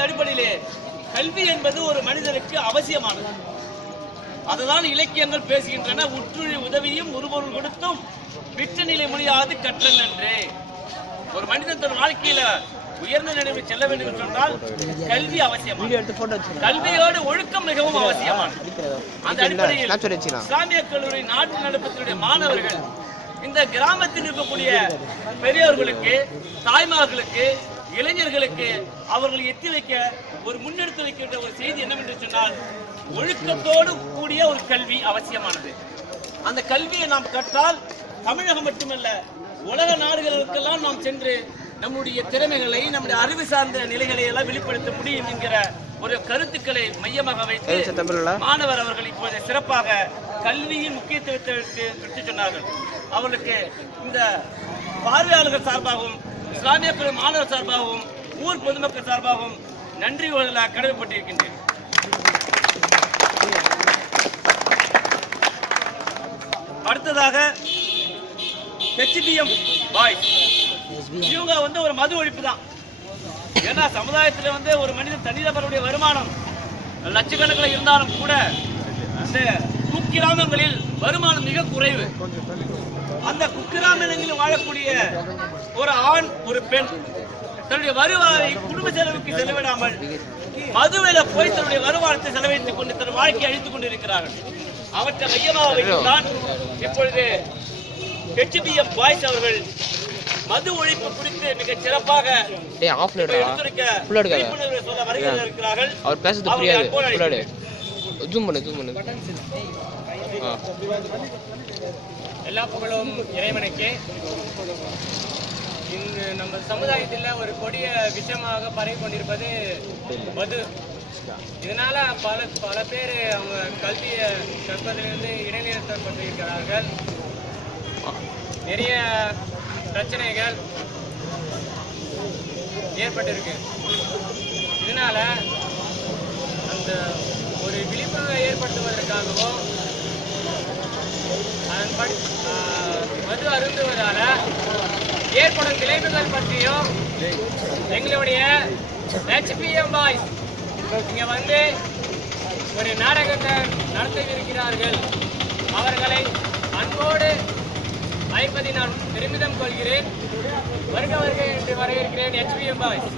அந்த அடிப்படையிலே கல்வி என்பது ஒரு மனிதனுக்கு அவசியமானது. அதுதான் இலக்கியங்கள் பேசுகின்றன. உற்றுழி உதவியும் உருபொருள் கொடுத்தும் விட்டு நிலை முடியாது கற்றல் என்று. ஒரு மனிதன் தன் வாழ்க்கையில உயர்ந்த நிலைமை செல்ல வேண்டும் என்று சொன்னால் கல்வி அவசியமானது. கல்வியோடு ஒழுக்கம் மிகவும் அவசியமானது. அந்த அடிப்படையில் இஸ்லாமிய கல்லூரி நாட்டு நடப்பத்தினுடைய மாணவர்கள் இந்த கிராமத்தில் இருக்கக்கூடிய பெரியவர்களுக்கு, தாய்மார்களுக்கு, இளைஞர்களுக்கு அவர்கள் எத்தி வைக்க ஒரு முன்னெடுத்து வைக்கின்ற ஒரு செய்தி என்னவென்று சொன்னால் ஒழுக்கத்தோடு கூடிய ஒரு கல்வி அவசியமானது. அந்த கல்வியை நாம் கற்றால் தமிழகம் மட்டுமல்ல உலக நாடுகளுக்கெல்லாம் நாம் சென்று நம்முடைய திறமைகளை, நம்முடைய அறிவு சார்ந்த நிலைகளை எல்லாம் வெளிப்படுத்த முடியும் என்கிற ஒரு கருத்துக்களை மையமாக வைத்து மாணவர் அவர்கள் இப்போது சிறப்பாக கல்வியின் முக்கியத்துவத்தை எடுத்து சொன்னார்கள். அவர்களுக்கு இந்த பார்வையாளர்கள் சார்பாகவும், இஸ்லாமிய மாணவர் சார்பாகவும், ஊர் பொதுமக்கள் சார்பாகவும் நன்றி கடமைப்பட்டிருக்கின்றேன். அடுத்ததாக HBM பாய்ஸ், இவங்க ஒரு மது ஒழிப்பு தான். ஏன்னா சமுதாயத்தில் ஒரு மனிதன் தனிநபருடைய வருமானம் லட்சக்கணக்கில் இருந்தாலும் கூட அந்த குக்கிராமங்களில் வருமானம் மிக குறைவு. அந்த குக்கிராமங்களில் வாழக்கூடிய ஒரு ஆண், ஒரு பெண் தன்னுடைய வருவாயை குடும்ப செலவுக்கு செலவிடாமல் மதுவில போய் தன்னுடைய வருமானத்தை செலவழித்துக் கொண்டு தன் வாழ்க்கையை அழித்துக் கொண்டிருக்கிறார்கள். அவற்றை மையமாக வைத்துதான் இப்பொழுது HBM பாய்ஸ் அவர்கள் மது ஒழிப்பு குறித்து மிக சிறப்பாக சொல்ல வருகிறார்கள் இருக்கிறார்கள். அவர் பேசுறது புரியாது. எல்லா புகழும் இறைவனுக்கு. இங்கு நம்ம சமுதாயத்தில் ஒரு கொடிய விஷயமாக பரவி கொண்டிருப்பது மது. இதனால பல பேர் அவங்க கல்வியை கற்பதிலிருந்து இடைநிறுத்தப்பட்டிருக்கிறார்கள். நிறைய பிரச்சனைகள் ஏற்பட்டிருக்கு. இதனால அந்த ஒரு விழிப்புணர்வை ஏற்படுத்துவதற்காகவும் அதன்படி மது அருந்துவதால ஏற்படும் விளைவுகள் பற்றியும் எங்களுடைய HBM பாய்ஸ் இங்க ஒரு நாடகத்தை நடத்தவிருக்கிறார்கள். அவர்களை அன்போடு அழைப்பதை நான் பெருமிதம் கொள்கிறேன். வருக வருக என்று வரவேற்கிறேன். HBM boys.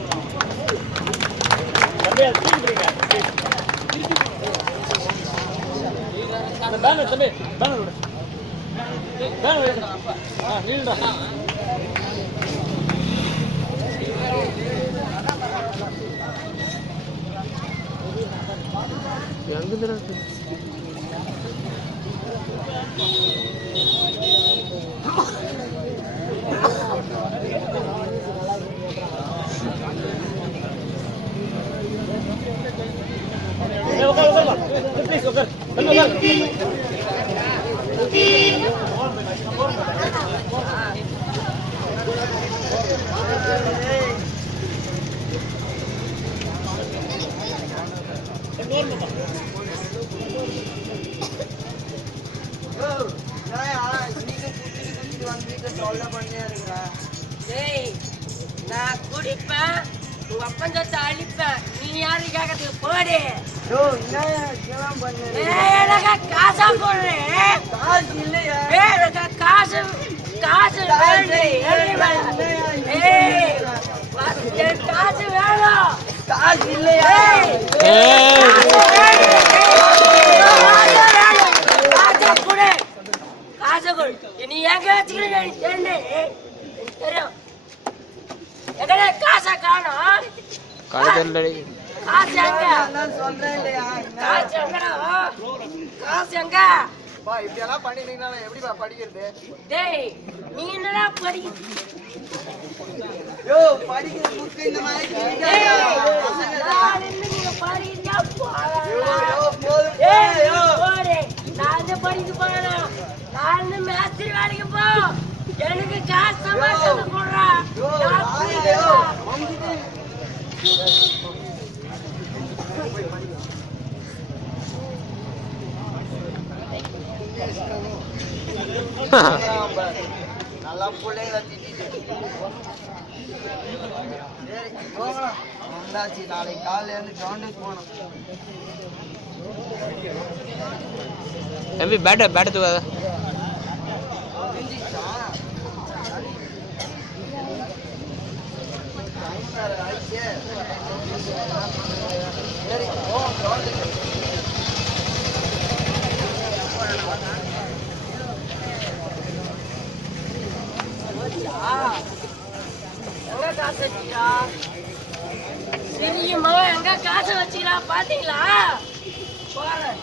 நான் குடிப்பேன், உங்க அப்பஞ்சத்தை அழிப்பேன். நீ யாரு கேட்கறதுக்கு போடு. காசா போடுறேன். காசு இல்லையா? காசு காசு காசு வேணும். காசு இல்லையா? காசா கொடு, காசை கொடு. நீ எங்க வச்சுக்கிறேன் தெரியும். எங்கடே காசை காணோம். காசு எங்க? காசு எங்கடா? காசு எங்க? இப்படியெல்லாம் பண்ணிட்டீங்கன்னா எப்படிப்பா படிக்கிறது? டேய் நீ என்னடா படிக்க? எனக்கு காசு சம்பாதிச்சு போடுறா. நல்லா பிள்ளைங்களை திட்டிட்டு வந்தாச்சு. நாளைக்கு காலையில இருந்து கிரவுண்டுக்கு போகணும். தம்பி பேட்டை தூக்காத. சரி போவோம் கிரவுண்டுக்கு. எங்க காசு வச்சுக்கிறா சரியுமா? எங்க காசு வச்சுக்கிறா பாத்தீங்களா? போறேன்.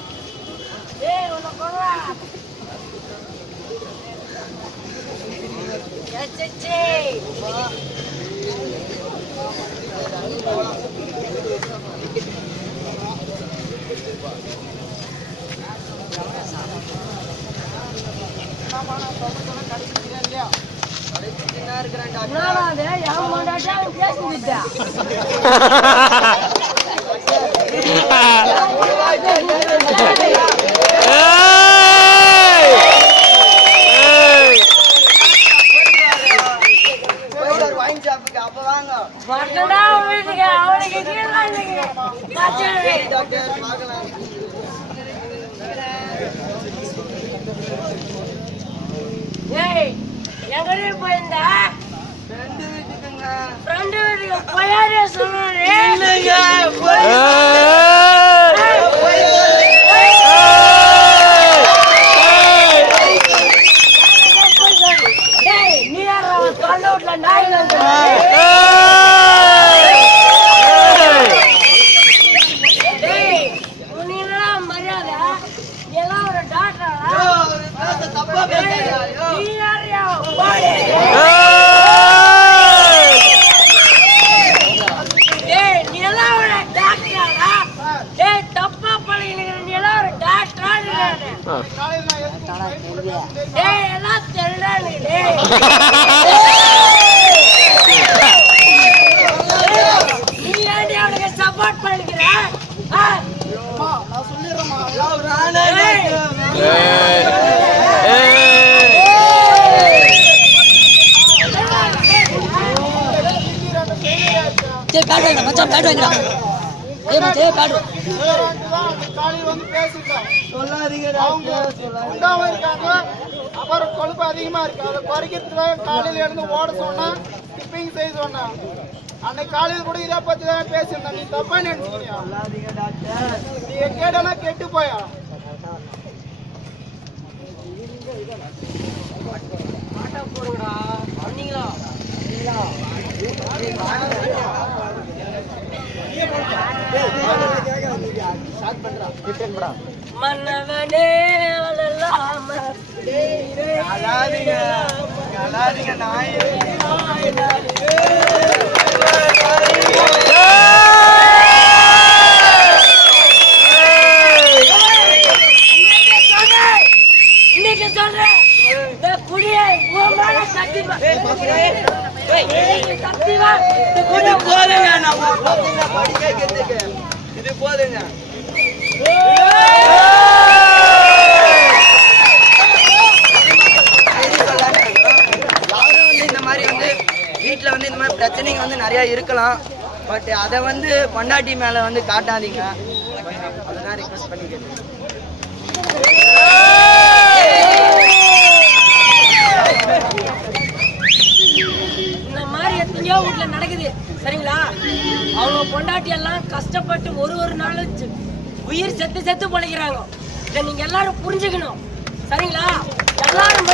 ஏய் உன்னை போவா வாங்கி சாப்பிட்டு அப்ப வாங்க. எங்கடி போயிருந்தா? ஃப்ரெண்டு வீட்டுக்குங்க. ஃப்ரெண்டு வீட்டுக்கு போயாரே சொல்றேன். நீ யாரா தொண்ட வீட்டுல நாய் மரியாதை எல்லாம் ஒரு டாக்டரா? தப்பா பேசுறியா? நீ யாரையா? நீ எல்லாம் ஒரு டாக்டரா? தப்பா பழகின நீ எல்லாம் ஒரு டாக்டரா? எல்லாம் தெரியல. நீ ஏன்டி அவனுக்கு சப்போர்ட் பண்ணிக்கிற? அப்புறம் கொழுப்பு அதிகமா இருக்கு. அதை குறைக்கிறதுக்காக காலையில இருந்து ஓட சொன்னா ஸ்கிப்பிங் செய்ய சொன்னா. அன்னைக்கு காலையில் கூட இதை பத்தி தான் பேசியிருந்தேன். நீ தப்பா நினைச்சுக்கிறியா? நீ கேட்டனா கெட்டு போயா? மன்னவனே இன்னைக்கு சொல்றேன் இந்த குடியை சத்தியமா இது போதுங்க. இந்த மாதிரி வந்து வீட்டில் வந்து இந்த மாதிரி பிரச்சனைங்க வந்து நிறையா இருக்கலாம். பட் அதை வந்து பொண்டாட்டி மேலே வந்து காட்டாதீங்க. அதுதான் ரிக்வெஸ்ட் பண்ணிக்கிறேன். இந்த மாதிரி எத்தனையோ வீட்டுல நடக்குது சரிங்களா? அவங்க பொண்டாட்டி எல்லாம் கஷ்டப்பட்டு ஒரு நாளும் உயிர் செத்து பொழைக்கிறாங்க. இதை நீங்க எல்லாரும் புரிஞ்சுக்கணும் சரிங்களா? எல்லாரும்